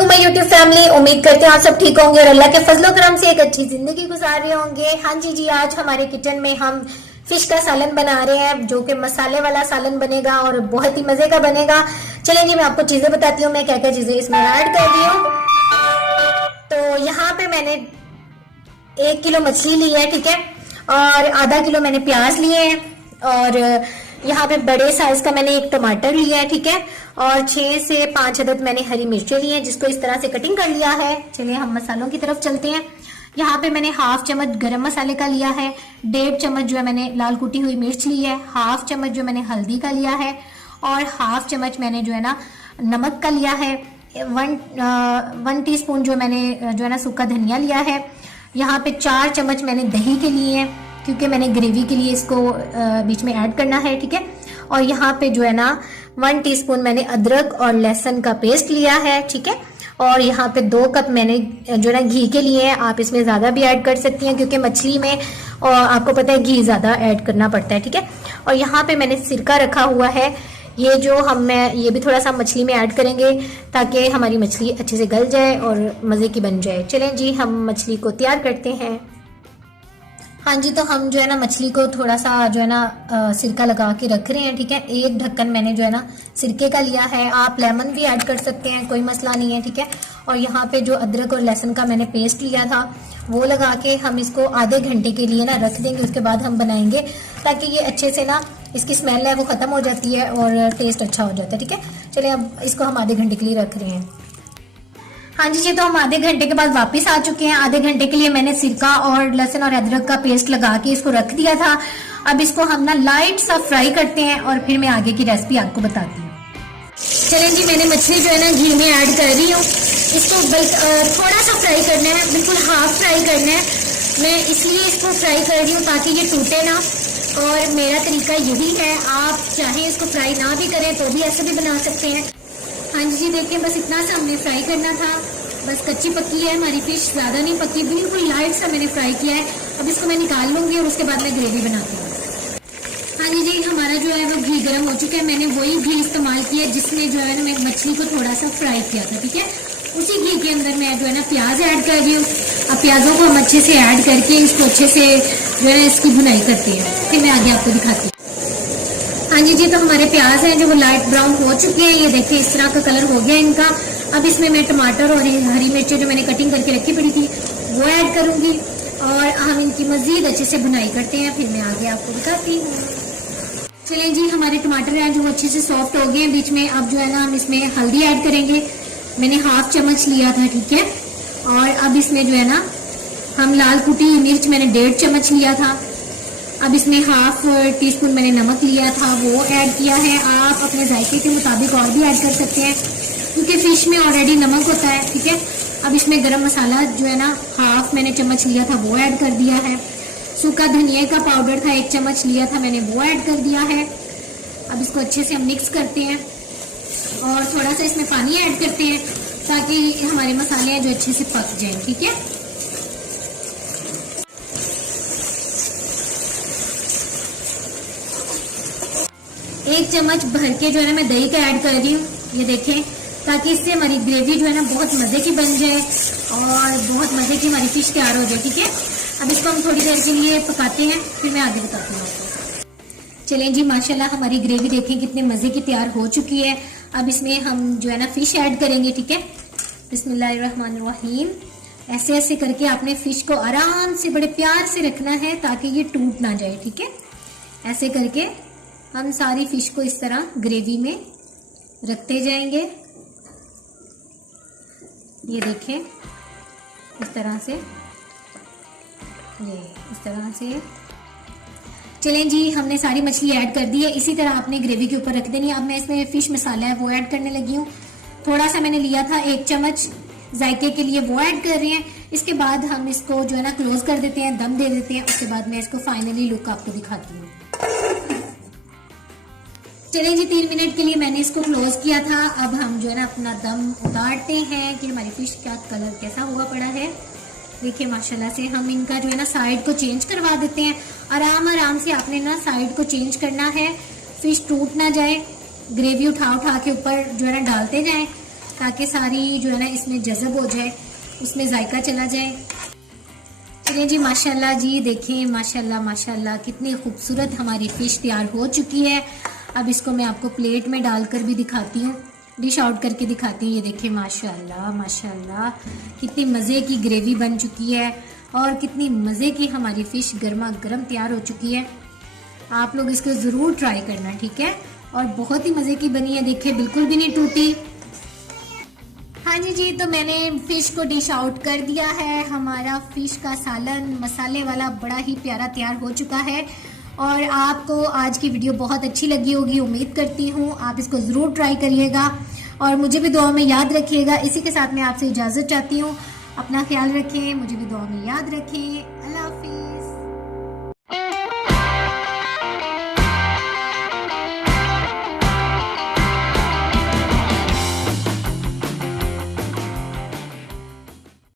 वालेकुम my YouTube family. उम्मीद करते हैं आप सब ठीक होंगे और अल्लाह के फजलो करम से एक अच्छी जिंदगी गुजार रहे होंगे। हाँ जी, आज हमारे किचन में हम फिश का सालन बना रहे हैं, जो कि मसाले वाला सालन बनेगा और बहुत ही मजे का बनेगा। चलें जी, मैं आपको चीजें बताती हूँ, मैं क्या क्या चीजें इसमें ऐड कर रही हूँ। तो यहाँ पे मैंने 1 किलो मछली ली है, ठीक है, और आधा किलो मैंने प्याज लिए हैं, और यहाँ पे बड़े साइज का मैंने 1 टमाटर लिया है, ठीक है, और 6 से 5 अदद मैंने हरी मिर्चें ली हैं, जिसको इस तरह से कटिंग कर लिया है। चलिए हम मसालों की तरफ चलते हैं। यहाँ पे मैंने 1/2 चम्मच गरम मसाले का लिया है, 1.5 चम्मच जो है मैंने लाल कुटी हुई मिर्च ली है, 1/2 चम्मच जो मैंने हल्दी का लिया है, और 1/2 चम्मच मैंने जो है ना नमक का लिया है, 1 टीस्पून जो मैंने जो है ना सूखा धनिया लिया है। यहाँ पे 4 चम्मच मैंने दही के लिए हैं, क्योंकि मैंने ग्रेवी के लिए इसको बीच में ऐड करना है, ठीक है। और यहाँ पे जो है ना 1 टीस्पून मैंने अदरक और लहसुन का पेस्ट लिया है, ठीक है। और यहाँ पे 2 कप मैंने जो है ना घी के लिए हैं। आप इसमें ज़्यादा भी ऐड कर सकती हैं, क्योंकि मछली में और आपको पता है घी ज़्यादा ऐड करना पड़ता है, ठीक है। और यहाँ पे मैंने सिरका रखा हुआ है, ये जो ये भी थोड़ा सा मछली में ऐड करेंगे ताकि हमारी मछली अच्छे से गल जाए और मज़े की बन जाए। चलें जी, हम मछली को तैयार करते हैं। हाँ जी, तो हम जो है ना मछली को थोड़ा सा जो है ना सिरका लगा के रख रहे हैं, ठीक है। 1 ढक्कन मैंने जो है ना सिरके का लिया है, आप लेमन भी ऐड कर सकते हैं, कोई मसला नहीं है, ठीक है। और यहाँ पे जो अदरक और लहसुन का मैंने पेस्ट लिया था वो लगा के हम इसको आधे घंटे के लिए ना रख देंगे, उसके बाद हम बनाएंगे, ताकि ये अच्छे से ना इसकी स्मेल है वो ख़त्म हो जाती है और टेस्ट अच्छा हो जाता है, ठीक है। चलिए अब इसको हम आधे घंटे के लिए रख रहे हैं। हाँ जी, तो हम आधे घंटे के बाद वापस आ चुके हैं। आधे घंटे के लिए मैंने सिरका और लहसुन और अदरक का पेस्ट लगा के इसको रख दिया था। अब इसको हम ना लाइट सा फ्राई करते हैं और फिर मैं आगे की रेसिपी आपको बताती हूँ। चलें जी, मैंने मछली जो है ना घी में ऐड कर रही हूँ। इसको थोड़ा सा फ्राई करना है, बिल्कुल हाफ फ्राई करना है। मैं इसलिए इसको फ्राई कर रही हूँ ताकि ये टूटे ना, और मेरा तरीका यही है। आप चाहें इसको फ्राई ना भी करें तो भी ऐसे भी बना सकते हैं। हाँ जी, देखिए बस इतना सा हमने फ्राई करना था, बस कच्ची पक्की है हमारी फिश, ज़्यादा नहीं पक्की, बिल्कुल लाइट सा मैंने फ्राई किया है। अब इसको मैं निकाल लूँगी और उसके बाद मैं ग्रेवी बनाती हूँ। हाँ जी, हमारा जो है वो घी गर्म हो चुका है। मैंने वही घी इस्तेमाल किया जिसमें जो है ना मैं मछली को थोड़ा सा फ्राई किया था, ठीक है। उसी घी के अंदर मैं जो है ना प्याज ऐड कर रही हूँ। अब प्याज़ों को हम अच्छे से ऐड करके इसको अच्छे से जो है इसकी भुनाई करते हैं, फिर मैं आगे आपको दिखाती हूँ। हाँ जी, तो हमारे प्याज हैं जो वो लाइट ब्राउन हो चुके हैं, ये देखिए इस तरह का कलर हो गया इनका। अब इसमें मैं टमाटर और हरी मिर्चें जो मैंने कटिंग करके रखी पड़ी थी वो ऐड करूँगी, और हम इनकी मज़ीद अच्छे से भुनाई करते हैं, फिर मैं आगे आपको दिखाती हूँ। चलें जी, हमारे टमाटर हैं जो अच्छे से सॉफ्ट हो गए हैं बीच में। अब जो है ना हम इसमें हल्दी ऐड करेंगे, मैंने 1/2 चम्मच लिया था, ठीक है। और अब इसमें जो है ना हम लाल कुटी मिर्च मैंने 1.5 चम्मच लिया था। अब इसमें 1/2 टीस्पून मैंने नमक लिया था वो ऐड किया है। आप अपने जायके के मुताबिक और भी ऐड कर सकते हैं, क्योंकि फिश में ऑलरेडी नमक होता है, ठीक है। अब इसमें गरम मसाला जो है ना 1/2 मैंने चम्मच लिया था वो ऐड कर दिया है। सूखा धनिया का पाउडर था 1 चम्मच लिया था मैंने, वो ऐड कर दिया है। अब इसको अच्छे से हम मिक्स करते हैं और थोड़ा सा इसमें पानी ऐड करते हैं ताकि हमारे मसाले हैं जो अच्छे से पक जाएं, ठीक है। एक चम्मच भर के जो है ना मैं दही का ऐड कर रही हूँ, ये देखें, ताकि इससे हमारी ग्रेवी जो है ना बहुत मज़े की बन जाए और बहुत मज़े की हमारी फिश तैयार हो जाए, ठीक है। अब इसको हम थोड़ी देर के लिए पकाते हैं, फिर मैं आगे बताती हूँ आपको। चलें जी, माशाल्लाह हमारी ग्रेवी देखें कितने मज़े की तैयार हो चुकी है। अब इसमें हम जो है ना फ़िश ऐड करेंगे, ठीक है। बिस्मिल्लाहिर्रहमानिर्रहीम। ऐसे ऐसे करके आपने फ़िश को आराम से बड़े प्यार से रखना है ताकि ये टूट ना जाए, ठीक है। ऐसे करके हम सारी फिश को इस तरह ग्रेवी में रखते जाएंगे, ये देखें इस तरह से, ये इस तरह से। चलें जी, हमने सारी मछली ऐड कर दी है, इसी तरह आपने ग्रेवी के ऊपर रख देनी है। अब मैं इसमें फिश मसाला है वो ऐड करने लगी हूँ। थोड़ा सा मैंने लिया था 1 चम्मच जायके के लिए, वो ऐड कर रहे हैं। इसके बाद हम इसको जो है ना क्लोज कर देते हैं, दम दे देते हैं। उसके बाद मैं इसको फाइनली लुक आपको दिखाती हूँ। चलें जी, 3 मिनट के लिए मैंने इसको क्लोज किया था। अब हम जो है ना अपना दम उतारते हैं कि हमारी फिश का कलर कैसा हुआ पड़ा है। देखिए माशाल्लाह से हम इनका जो है ना साइड को चेंज करवा देते हैं। आराम से आपने ना साइड को चेंज करना है, फिश टूट ना जाए। ग्रेवी उठा के ऊपर जो है ना डालते जाएं ताकि सारी जो है ना इसमें जज़ब हो जाए, उसमें जायका चला जाए। चलिए जी, माशाल्लाह जी, देखें माशाल्लाह माशाल्लाह कितनी खूबसूरत हमारी फ़िश तैयार हो चुकी है। अब इसको मैं आपको प्लेट में डालकर भी दिखाती हूँ, डिश आउट करके दिखाती हूँ। ये देखें माशाल्लाह माशाल्लाह कितनी मज़े की ग्रेवी बन चुकी है और कितनी मज़े की हमारी फ़िश गर्मा गर्म तैयार हो चुकी है। आप लोग इसको ज़रूर ट्राई करना, ठीक है। और बहुत ही मज़े की बनी है, देखिए बिल्कुल भी नहीं टूटी। हाँ जी, तो मैंने फ़िश को डिश आउट कर दिया है। हमारा फ़िश का सालन मसाले वाला बड़ा ही प्यारा तैयार हो चुका है। और आपको आज की वीडियो बहुत अच्छी लगी होगी, उम्मीद करती हूँ। आप इसको ज़रूर ट्राई करिएगा और मुझे भी दुआ में याद रखिएगा। इसी के साथ मैं आपसे इजाज़त चाहती हूँ। अपना ख्याल रखें, मुझे भी दुआ में याद रखें।